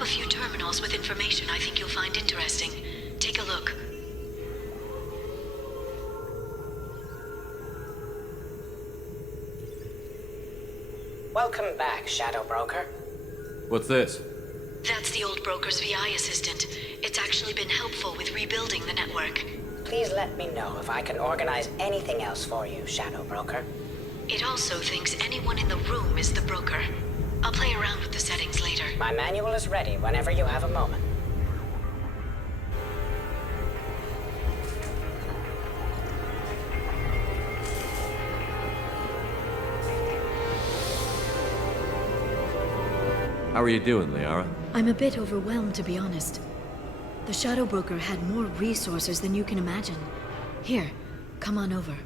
up a few terminals with information I think you'll find interesting. Take a look. Welcome back, Shadow Broker. What's this? That's the old broker's VI assistant. It's actually been helpful with rebuilding the network. Please let me know if I can organize anything else for you, Shadow Broker. It also thinks anyone in the room is the broker. I'll play around with the settings later. My manual is ready whenever you have a moment. How are you doing, Liara? I'm a bit overwhelmed, to be honest. The Shadow Broker had more resources than you can imagine. Here, come on over.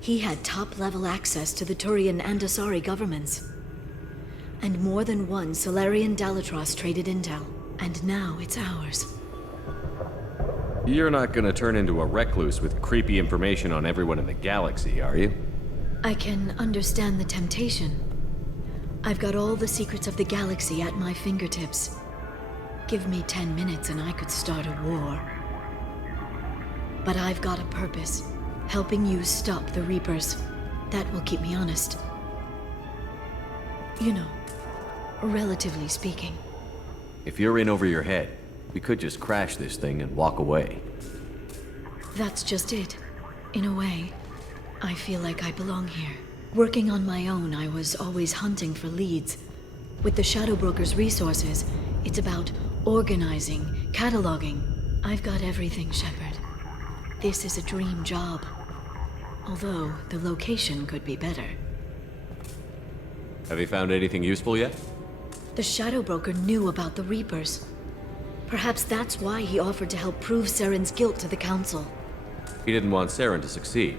He had top-level access to the Turian and Asari governments. And more than one Solarian Dalatros traded intel. And now it's ours. You're not gonna turn into a recluse with creepy information on everyone in the galaxy, are you? I can understand the temptation. I've got all the secrets of the galaxy at my fingertips. Give me 10 minutes and I could start a war. But I've got a purpose. Helping you stop the Reapers. That will keep me honest. You know, relatively speaking. If you're in over your head, we could just crash this thing and walk away. That's just it. In a way, I feel like I belong here. Working on my own, I was always hunting for leads. With the Shadow Broker's resources, it's about organizing, cataloging. I've got everything, Shepard. This is a dream job. Although, the location could be better. Have you found anything useful yet? The Shadow Broker knew about the Reapers. Perhaps that's why he offered to help prove Saren's guilt to the Council. He didn't want Saren to succeed.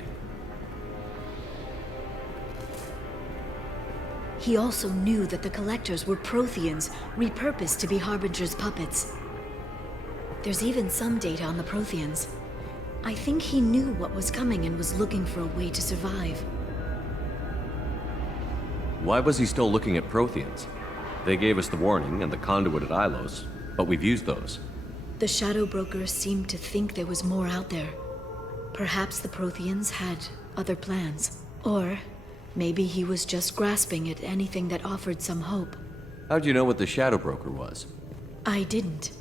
He also knew that the Collectors were Protheans, repurposed to be Harbinger's puppets. There's even some data on the Protheans. I think he knew what was coming and was looking for a way to survive. Why was he still looking at Protheans? They gave us the warning and the conduit at Ilos, but we've used those. The Shadow Broker seemed to think there was more out there. Perhaps the Protheans had other plans. Or maybe he was just grasping at anything that offered some hope. How'd you know what the Shadow Broker was? I didn't.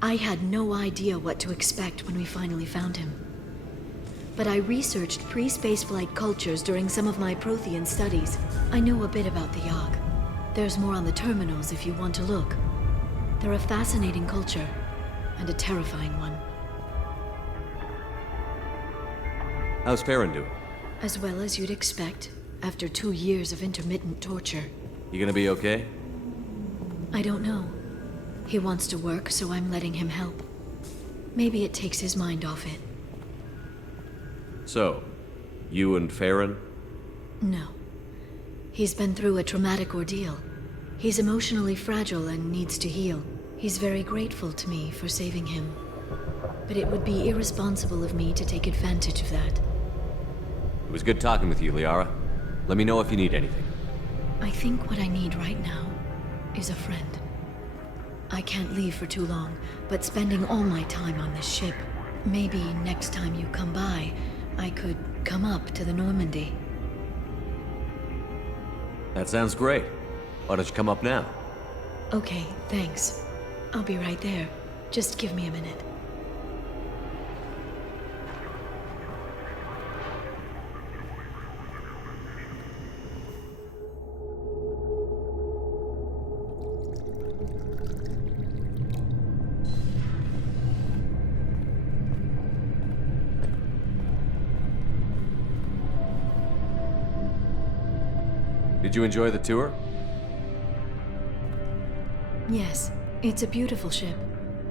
I had no idea what to expect when we finally found him. But I researched pre-spaceflight cultures during some of my Prothean studies. I know a bit about the Yogg. There's more on the terminals if you want to look. They're a fascinating culture, and a terrifying one. How's Farron doing? As well as you'd expect, after 2 years of intermittent torture. You gonna be okay? I don't know. He wants to work, so I'm letting him help. Maybe it takes his mind off it. So, you and Farron? No. He's been through a traumatic ordeal. He's emotionally fragile and needs to heal. He's very grateful to me for saving him. But it would be irresponsible of me to take advantage of that. It was good talking with you, Liara. Let me know if you need anything. I think what I need right now is a friend. I can't leave for too long, but spending all my time on this ship. Maybe next time you come by, I could come up to the Normandy. That sounds great. Why don't you come up now? Okay, thanks. I'll be right there. Just give me a minute. Did you enjoy the tour? Yes, it's a beautiful ship.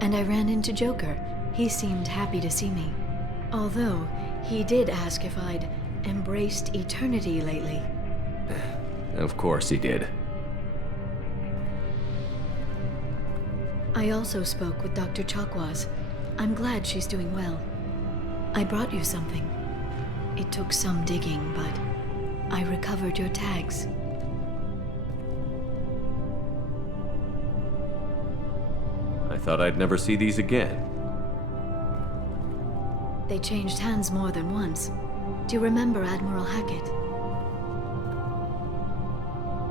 And I ran into Joker. He seemed happy to see me. Although, he did ask if I'd embraced eternity lately. Of course he did. I also spoke with Dr. Chakwas. I'm glad she's doing well. I brought you something. It took some digging, but I recovered your tags. I thought I'd never see these again. They changed hands more than once. Do you remember Admiral Hackett?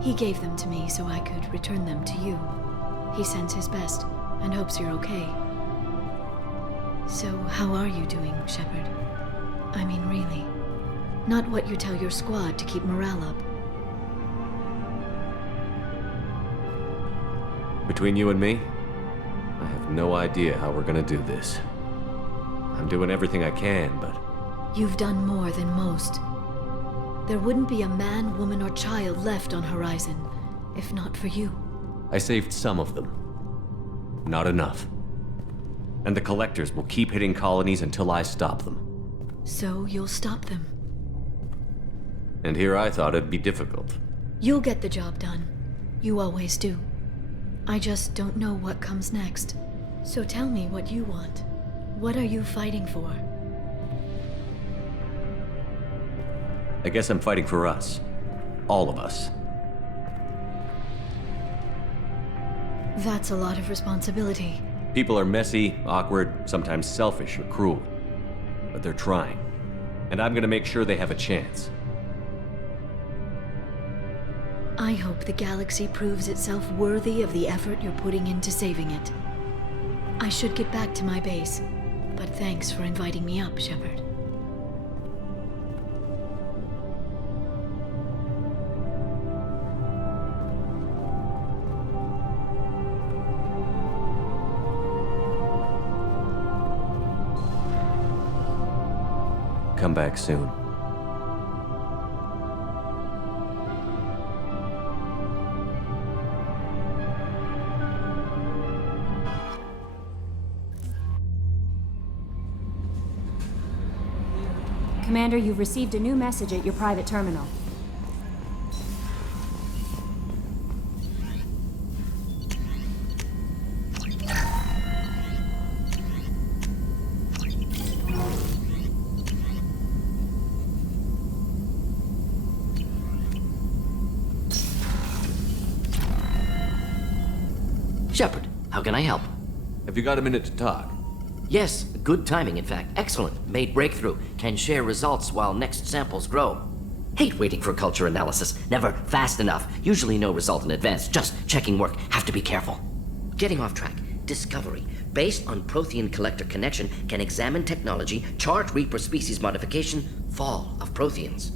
He gave them to me so I could return them to you. He sends his best and hopes you're okay. So, how are you doing, Shepard? I mean, really. Not what you tell your squad to keep morale up. Between you and me, I have no idea how we're gonna do this. I'm doing everything I can, but... You've done more than most. There wouldn't be a man, woman, or child left on Horizon, if not for you. I saved some of them. Not enough. And the Collectors will keep hitting colonies until I stop them. So you'll stop them. And here I thought it'd be difficult. You'll get the job done. You always do. I just don't know what comes next. So tell me what you want. What are you fighting for? I guess I'm fighting for us. All of us. That's a lot of responsibility. People are messy, awkward, sometimes selfish or cruel. But they're trying. And I'm gonna make sure they have a chance. I hope the galaxy proves itself worthy of the effort you're putting into saving it. I should get back to my base, but thanks for inviting me up, Shepard. Come back soon. Commander, you've received a new message at your private terminal. Shepard, how can I help? Have you got a minute to talk? Yes, good timing, in fact. Excellent. Made breakthrough. Can share results while next samples grow. Hate waiting for culture analysis. Never fast enough. Usually no result in advance. Just checking work. Have to be careful. Getting off track. Discovery. Based on Prothean collector connection, can examine technology, chart Reaper species modification, fall of Protheans.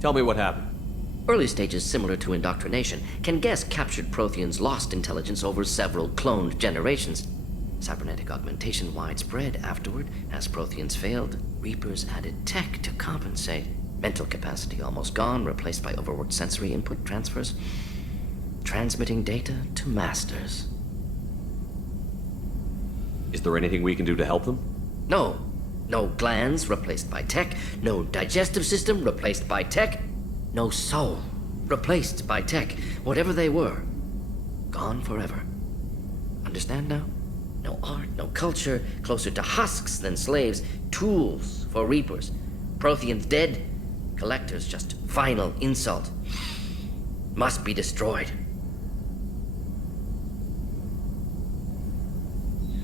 Tell me what happened. Early stages similar to indoctrination, can guess captured Protheans lost intelligence over several cloned generations. Cybernetic augmentation widespread afterward. As Protheans failed, Reapers added tech to compensate. Mental capacity almost gone, replaced by overworked sensory input transfers. Transmitting data to masters. Is there anything we can do to help them? No. No glands replaced by tech. No digestive system replaced by tech. No soul, replaced by tech. Whatever they were, gone forever. Understand now? No art, no culture, closer to husks than slaves, tools for Reapers. Protheans dead, collectors just final insult. Must be destroyed.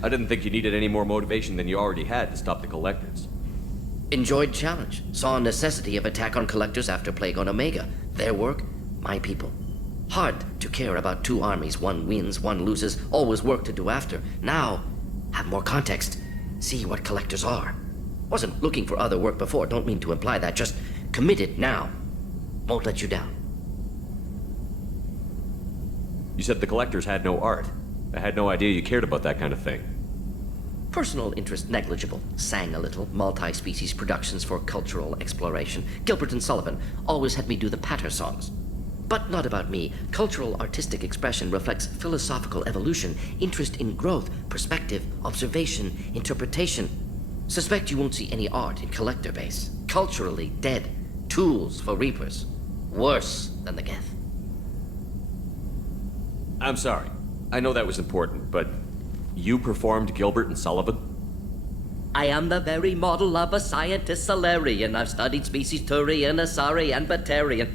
I didn't think you needed any more motivation than you already had to stop the Collectors. Enjoyed challenge. Saw necessity of attack on collectors after Plague on Omega. Their work, my people. Hard to care about two armies. One wins, one loses. Always work to do after. Now, have more context. See what collectors are. Wasn't looking for other work before. Don't mean to imply that. Just committed now. Won't let you down. You said the Collectors had no art. I had no idea you cared about that kind of thing. Personal interest negligible. Sang a little. Multi-species productions for cultural exploration. Gilbert and Sullivan always had me do the patter songs. But not about me. Cultural artistic expression reflects philosophical evolution, interest in growth, perspective, observation, interpretation. Suspect you won't see any art in collector base. Culturally dead. Tools for Reapers. Worse than the Geth. I'm sorry. I know that was important, but you performed Gilbert and Sullivan? I am the very model of a scientist Solarian. I've studied species Turian, Asari, and Batarian.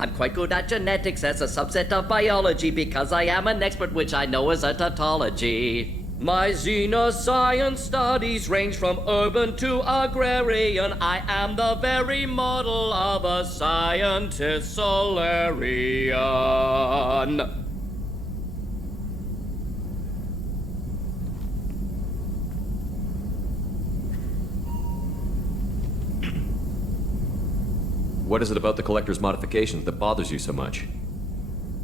I'm quite good at genetics as a subset of biology because I am an expert, which I know is a tautology. My xenoscience studies range from urban to agrarian. I am the very model of a scientist Solarian. What is it about the Collector's modifications that bothers you so much?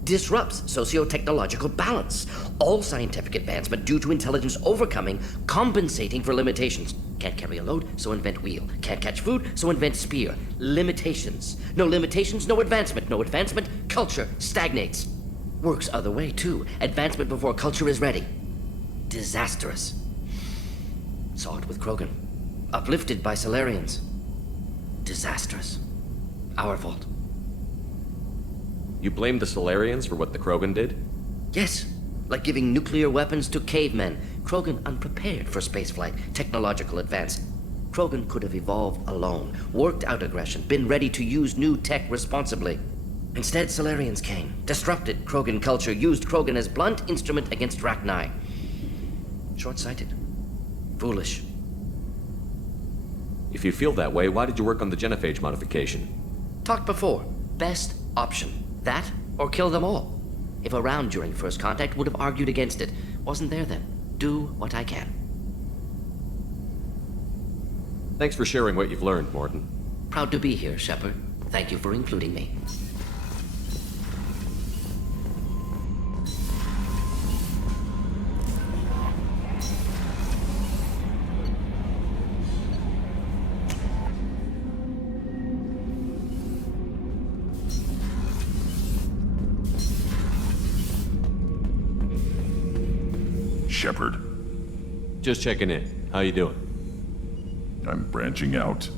Disrupts socio-technological balance. All scientific advancement due to intelligence overcoming, compensating for limitations. Can't carry a load, so invent wheel. Can't catch food, so invent spear. Limitations. No limitations, no advancement. No advancement, culture stagnates. Works other way, too. Advancement before culture is ready. Disastrous. Saw it with Krogan. Uplifted by Solarians. Disastrous. Our fault. You blame the Solarians for what the Krogan did? Yes, like giving nuclear weapons to cavemen. Krogan unprepared for spaceflight, technological advance. Krogan could have evolved alone, worked out aggression, been ready to use new tech responsibly. Instead, Solarians came, disrupted Krogan culture, used Krogan as blunt instrument against Rachni. Short-sighted. Foolish. If you feel that way, why did you work on the F.I.H modification? Talked before. Best option. That, or kill them all. If around during first contact, would have argued against it. Wasn't there then. Do what I can. Thanks for sharing what you've learned, Morton. Proud to be here, Shepard. Thank you for including me. Shepard. Just checking in. How you doing? I'm branching out.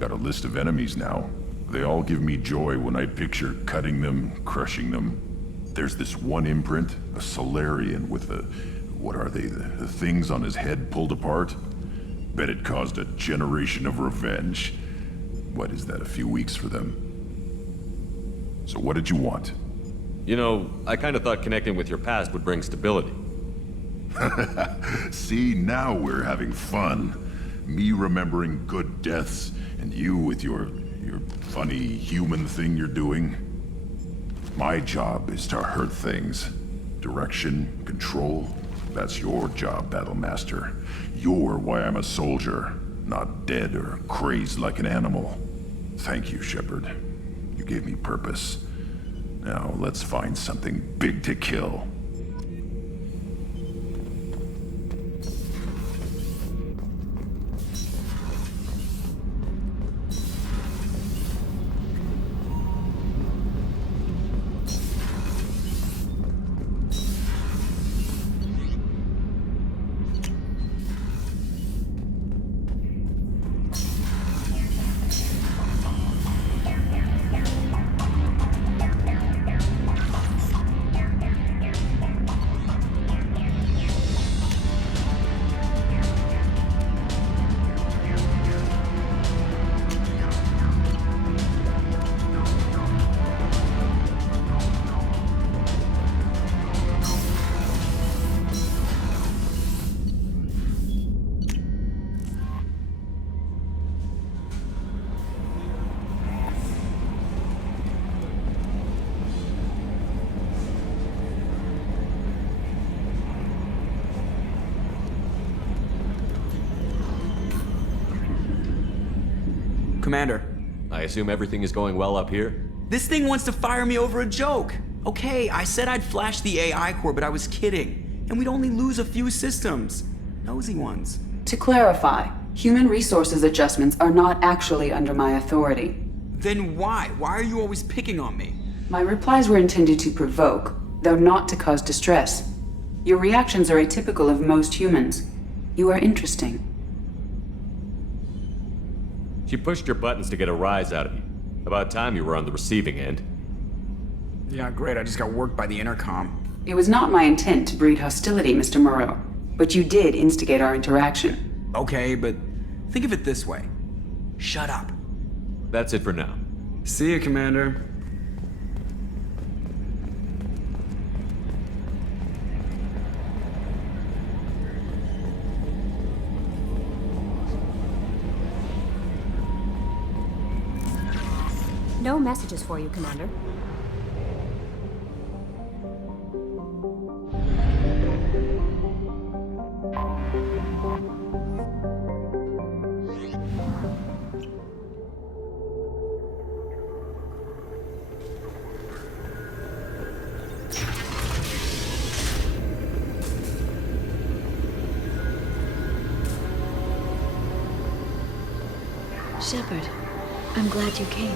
Got a list of enemies now. They all give me joy when I picture cutting them, crushing them. There's this one imprint, a Solarian with the... what are they? The things on his head pulled apart? Bet it caused a generation of revenge. What is that, a few weeks for them? So what did you want? You know, I kind of thought connecting with your past would bring stability. See, now we're having fun. Me remembering good deaths, and you with your funny human thing you're doing. My job is to hurt things. Direction, control, that's your job, Battlemaster. You're why I'm a soldier, not dead or crazed like an animal. Thank you, Shepard. You gave me purpose. Now let's find something big to kill. Commander. I assume everything is going well up here? This thing wants to fire me over a joke. Okay, I said I'd flash the AI core, but I was kidding. And we'd only lose a few systems. Nosy ones. To clarify, human resources adjustments are not actually under my authority. Then why? Why are you always picking on me? My replies were intended to provoke, though not to cause distress. Your reactions are atypical of most humans. You are interesting. She pushed your buttons to get a rise out of you. About time you were on the receiving end. Yeah, great. I just got worked by the intercom. It was not my intent to breed hostility, Mr. Moreau, but you did instigate our interaction. Okay, but think of it this way. Shut up. That's it for now. See you, Commander. No messages for you, Commander. Shepard, I'm glad you came.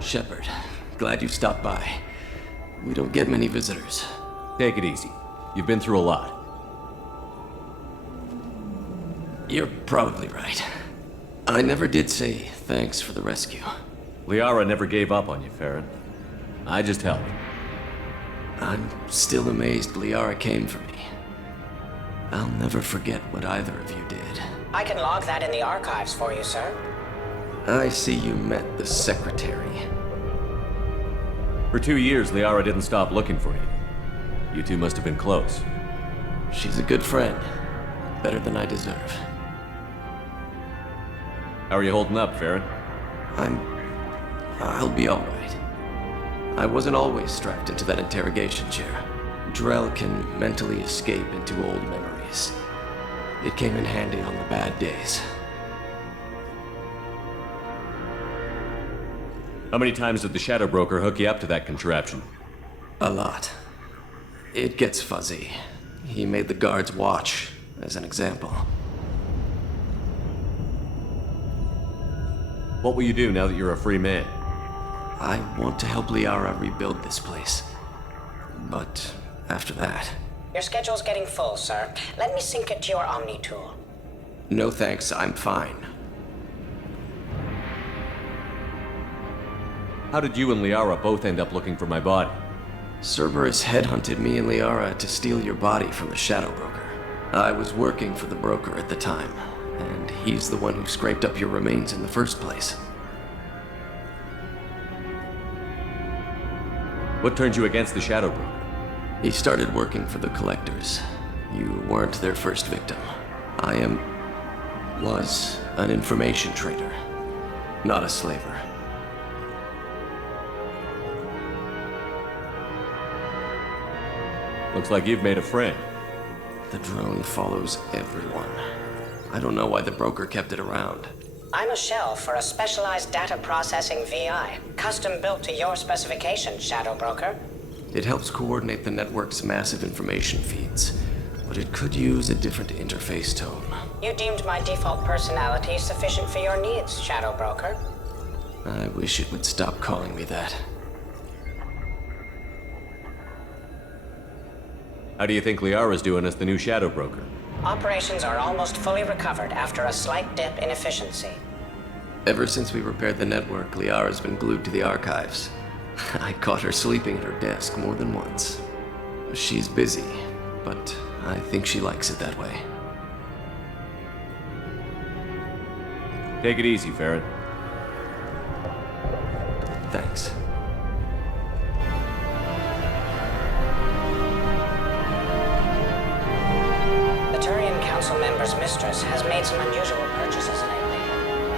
Shepard, glad you stopped by. We don't get many visitors. Take it easy. You've been through a lot. You're probably right. I never did say thanks for the rescue. Liara never gave up on you, Farron. I just helped. I'm still amazed Liara came for me. I'll never forget what either of you did. I can log that in the archives for you, sir. I see you met the Secretary. For 2 years, Liara didn't stop looking for you. You two must have been close. She's a good friend. Better than I deserve. How are you holding up, Farron? I'll be alright. I wasn't always strapped into that interrogation chair. Drell can mentally escape into old memories. It came in handy on the bad days. How many times did the Shadow Broker hook you up to that contraption? A lot. It gets fuzzy. He made the guards watch, as an example. What will you do now that you're a free man? I want to help Liara rebuild this place. But after that... Your schedule's getting full, sir. Let me sync it to your Omni tool. No thanks, I'm fine. How did you and Liara both end up looking for my body? Cerberus headhunted me and Liara to steal your body from the Shadow Broker. I was working for the broker at the time, and he's the one who scraped up your remains in the first place. What turned you against the Shadow Broker? He started working for the Collectors. You weren't their first victim. I was an information trader, not a slaver. Looks like you've made a friend. The drone follows everyone. I don't know why the broker kept it around. I'm a shell for a specialized data processing VI, custom built to your specifications, Shadow Broker. It helps coordinate the network's massive information feeds, but it could use a different interface tone. You deemed my default personality sufficient for your needs, Shadow Broker. I wish it would stop calling me that. How do you think Liara's doing as the new Shadow Broker? Operations are almost fully recovered after a slight dip in efficiency. Ever since we repaired the network, Liara's been glued to the archives. I caught her sleeping at her desk more than once. She's busy, but I think she likes it that way. Take it easy, Farron. Thanks. Council member's mistress has made some unusual purchases lately.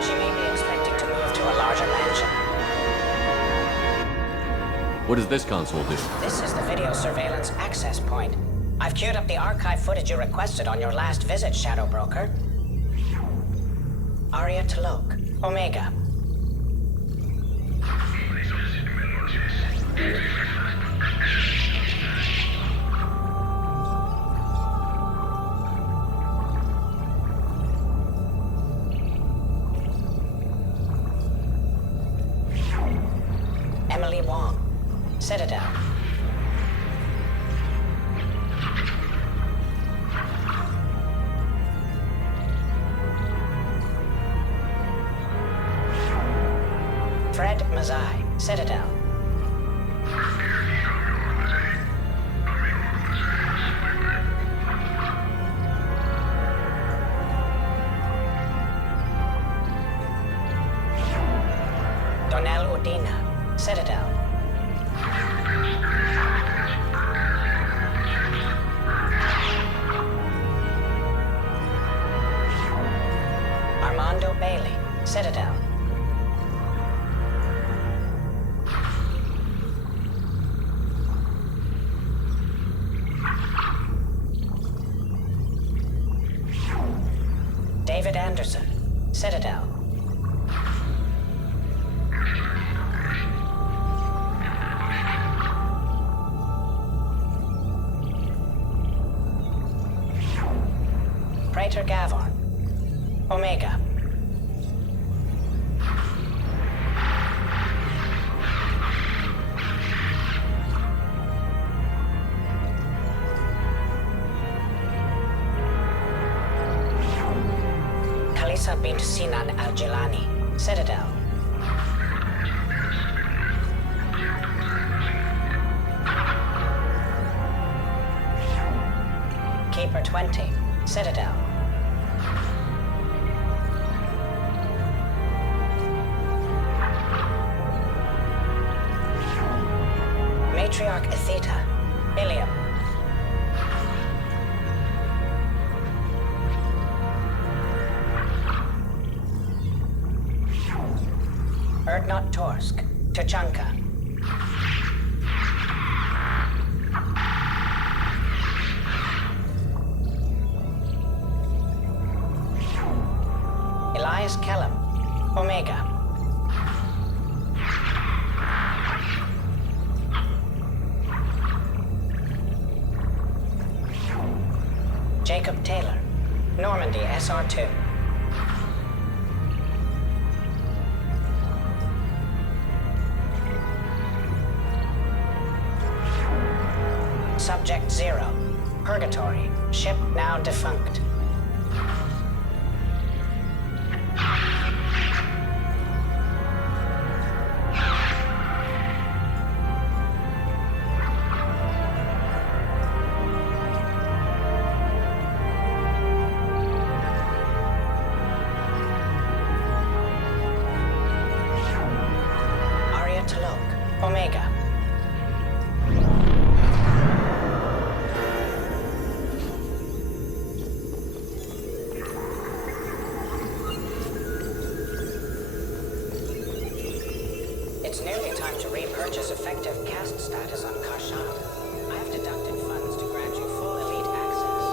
She may be expecting to move to a larger mansion. What does this console do? This is the video surveillance access point. I've queued up the archive footage you requested on your last visit, Shadow Broker. Aria Talok, Omega. Citadel. Red Mazai, Citadel. Donel Udina, Citadel. Armando Bailey, Citadel. David Anderson, Citadel. Praetor Gavon, Omega. Khalisa bint Sinan al-Jilani, Citadel. Keeper 20, Citadel. Matriarch Atheta, Ilium. Erdnot Torsk, Tuchanka. Elias Kellum, Omega. Jacob Taylor, Normandy SR2. Subject 0, Purgatory, ship now defunct. Aria Talok, Omega. It's nearly time to repurchase effective caste status on Kashan. I have deducted funds to grant you full elite access.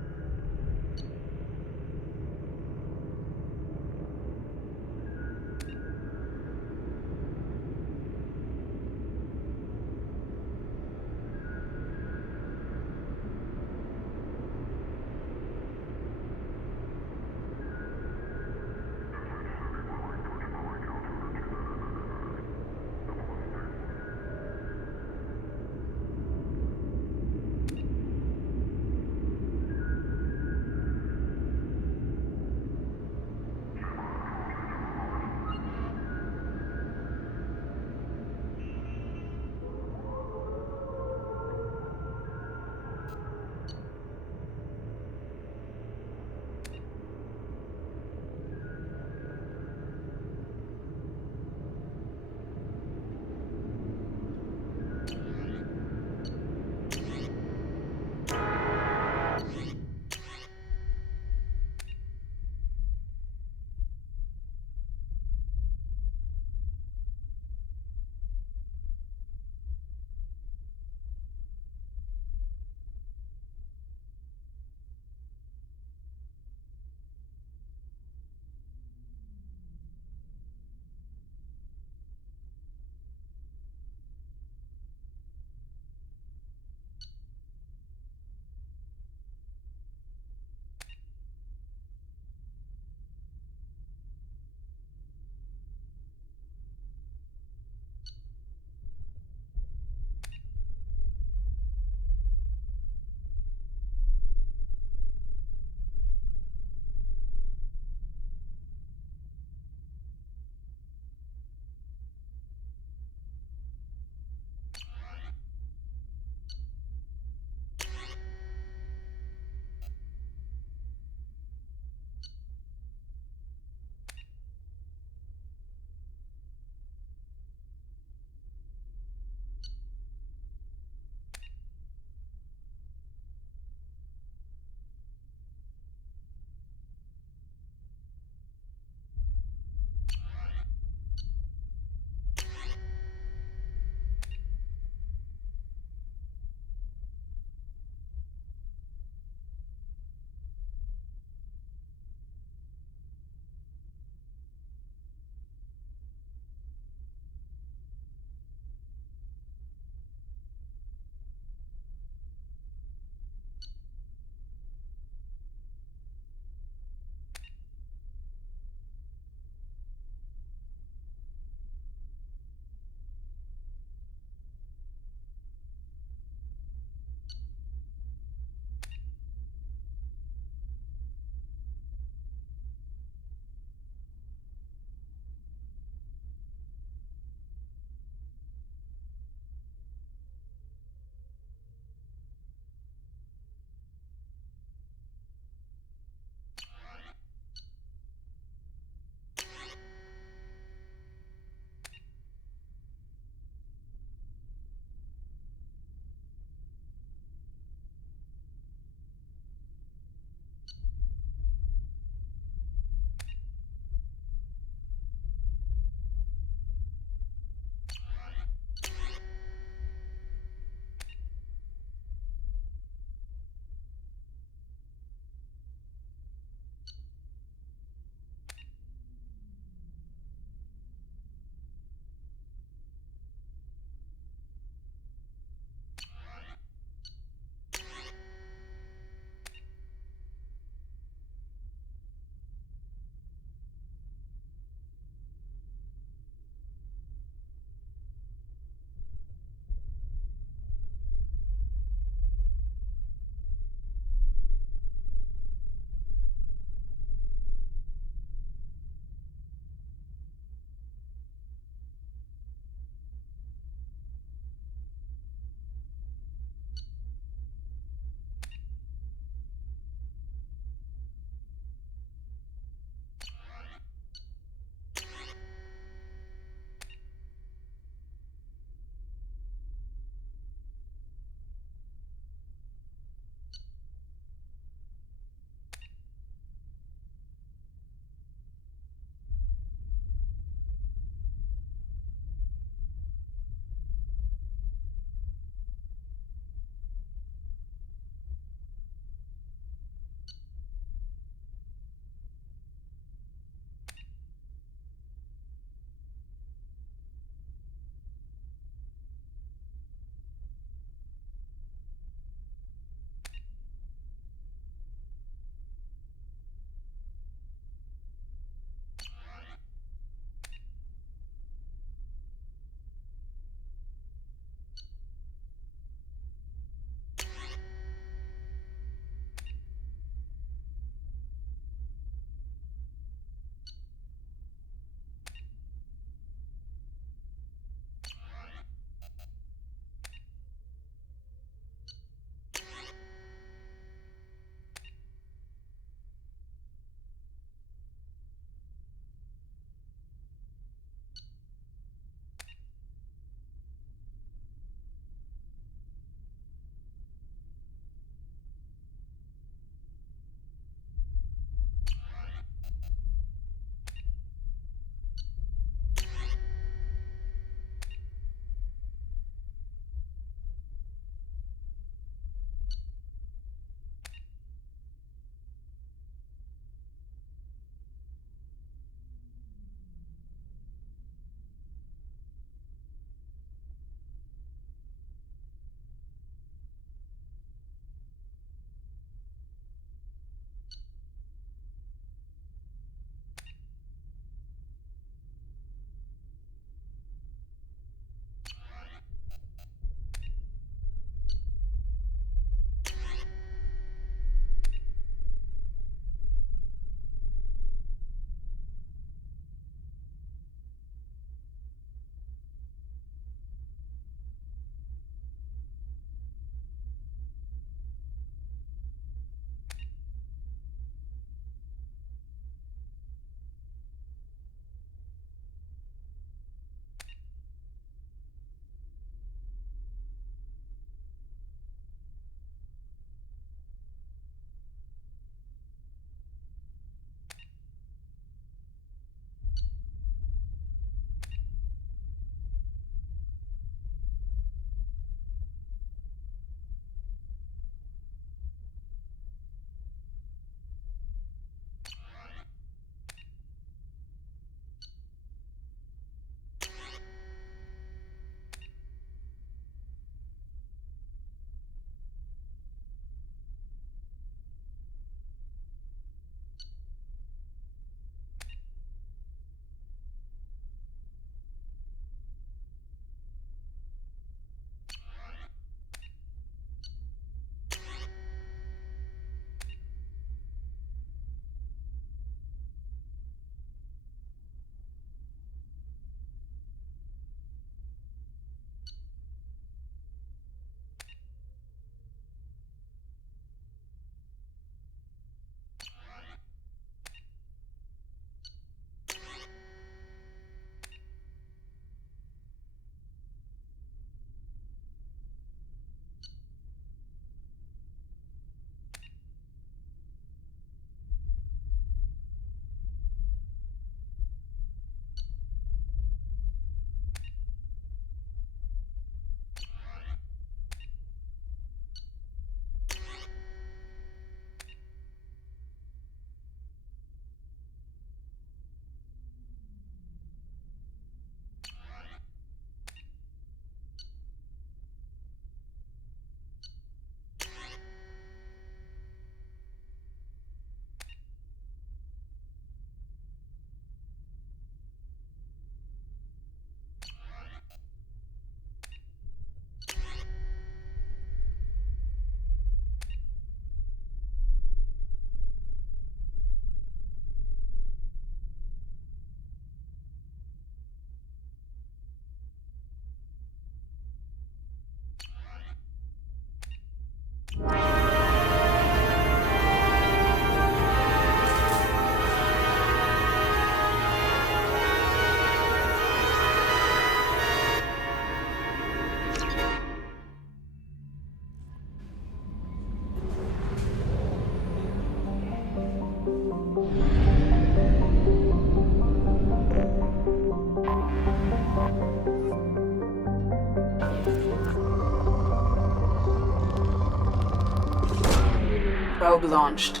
Probe launched.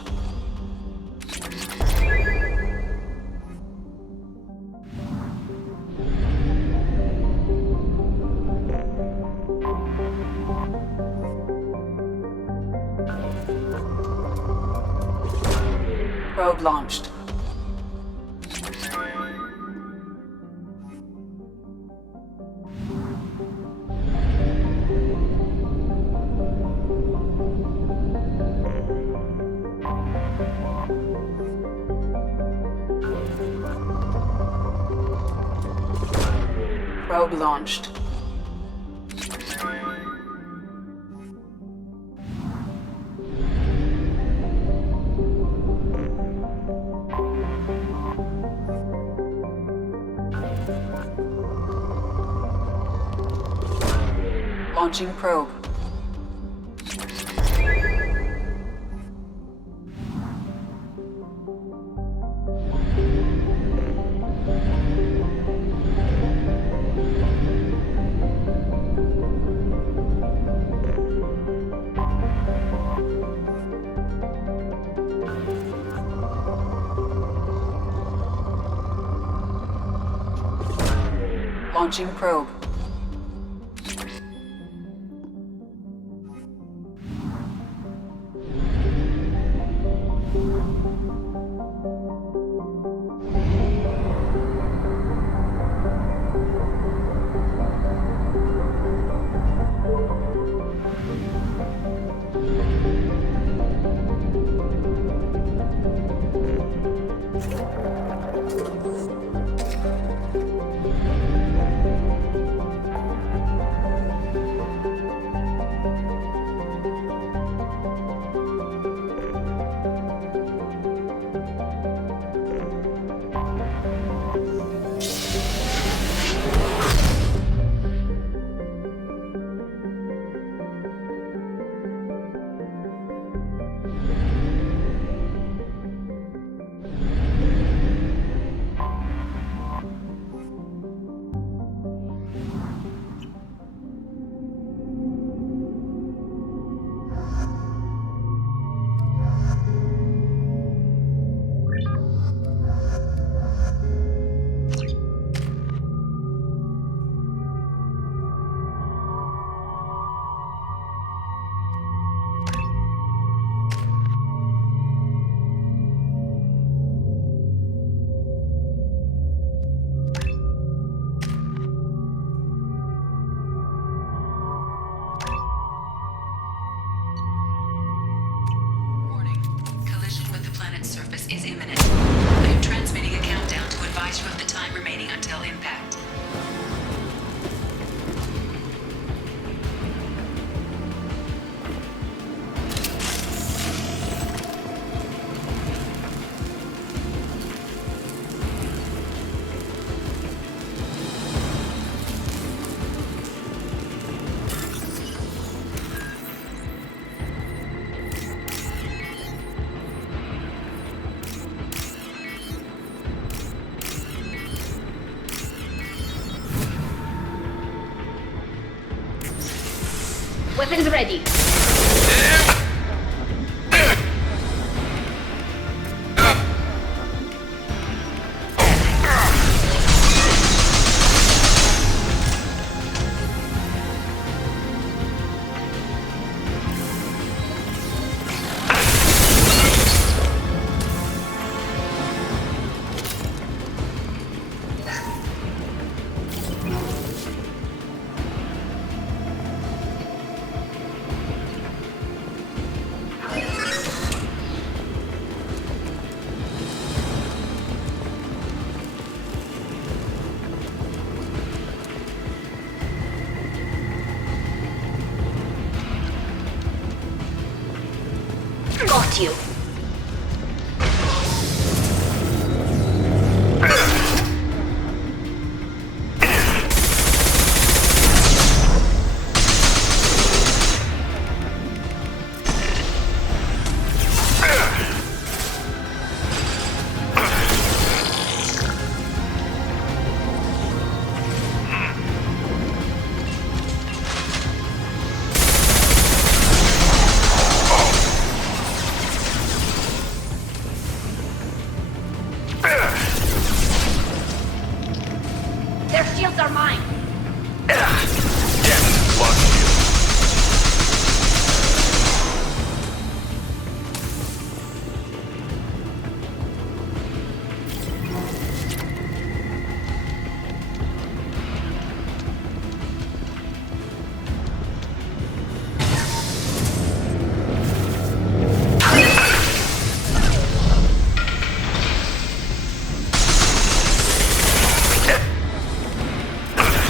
Probe launched. Probe launched. Launching probe. Launching probe. Weapons ready. Got you. shields are mine! Yes, lost you.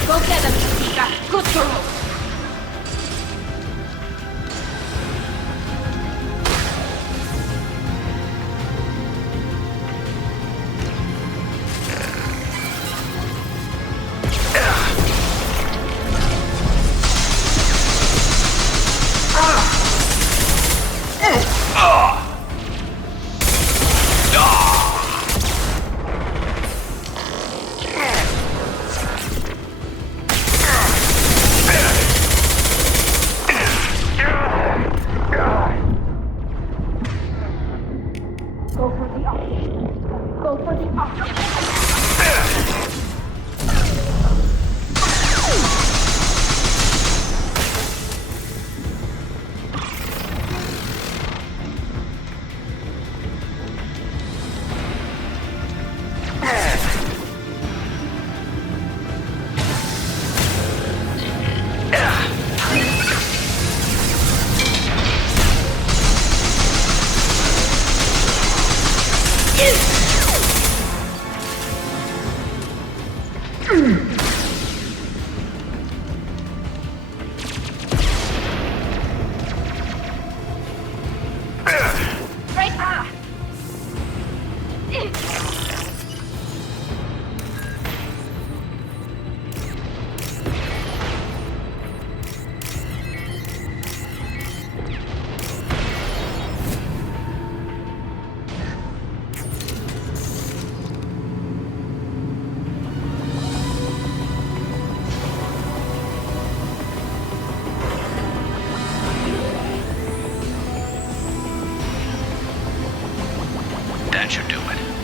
Go get them, Chica! Good girl! Go for the object. Go for the object. Right, That should do it.